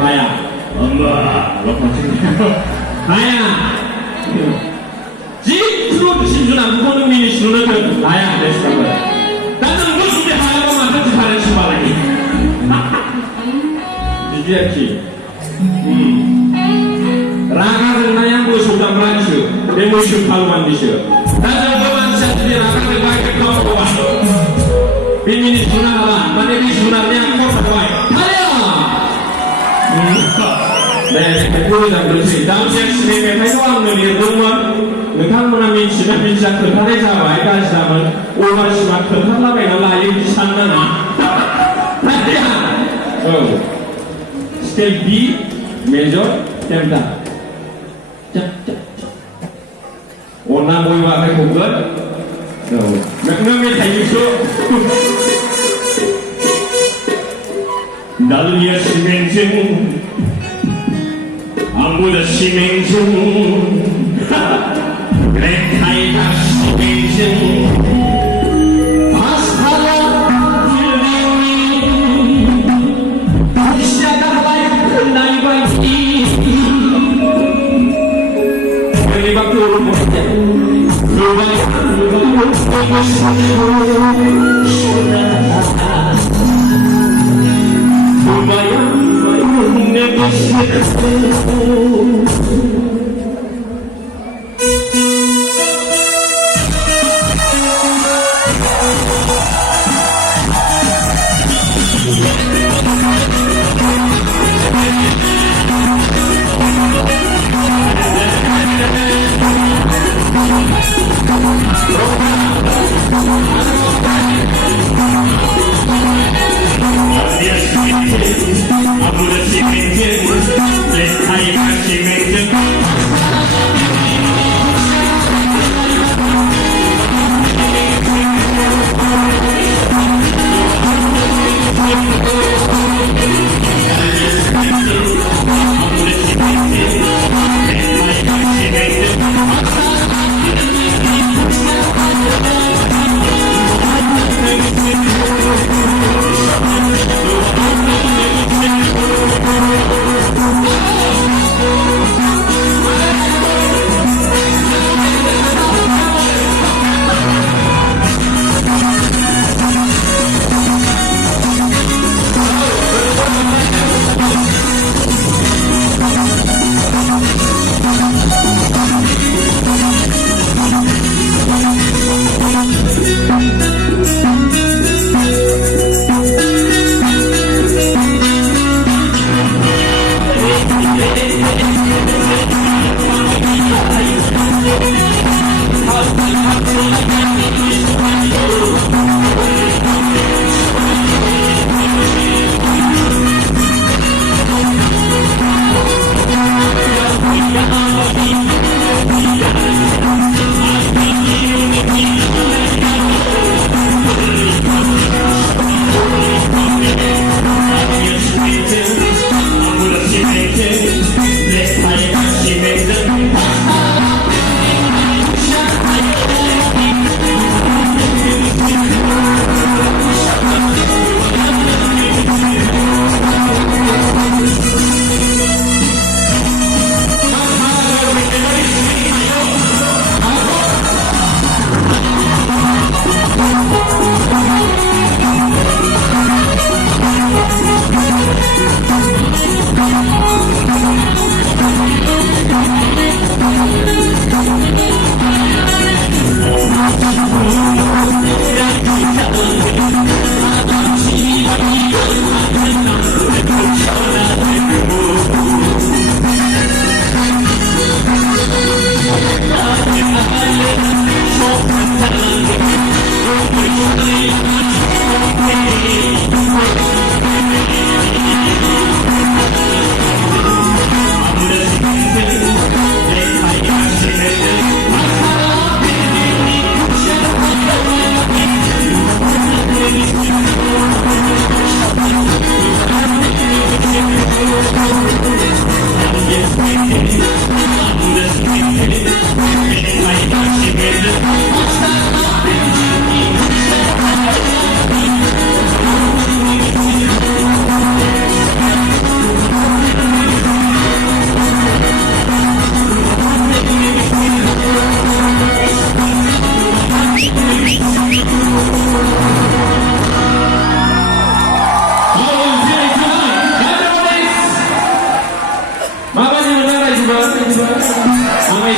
가야. 엄마, 가야. 지 트로트 신주나 무거는 신주는 나야 됐다고. 나는 무슨 하야가 맞지 다른 신발이. 디지야키. 라가를 나야 무슨 담라츠. 내 무슨 팔만 디셔. 나는 그만 샷들이 라가를 가게 넣고 와. 비민이 주나라. 만약에 주나냐 코사와이. 네, 대표이다 그렇지. 다음 시간에 해소하는 게 너무 너탕문하면 지나면 시작 그 타대자 와이가 시작은 오바시마 그 탈라베 날라 여기 찾나나. 다야. 스케일 B 메저 됩니다. 오나 모이와 해보건. 몇 명의 다이쇼. 나는 여시맹증 아무도 시맹증 렉타이다 시맹증 파스타라 힐링이 시작하라이 나이바이 여기밖에 오를 못해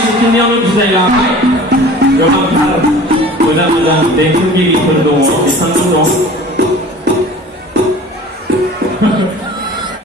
सिखिनियावनो बिदाय लाबाय गोबांथार मोजां मोजां देंखोगिरिफोर दङ बिथांमोन दं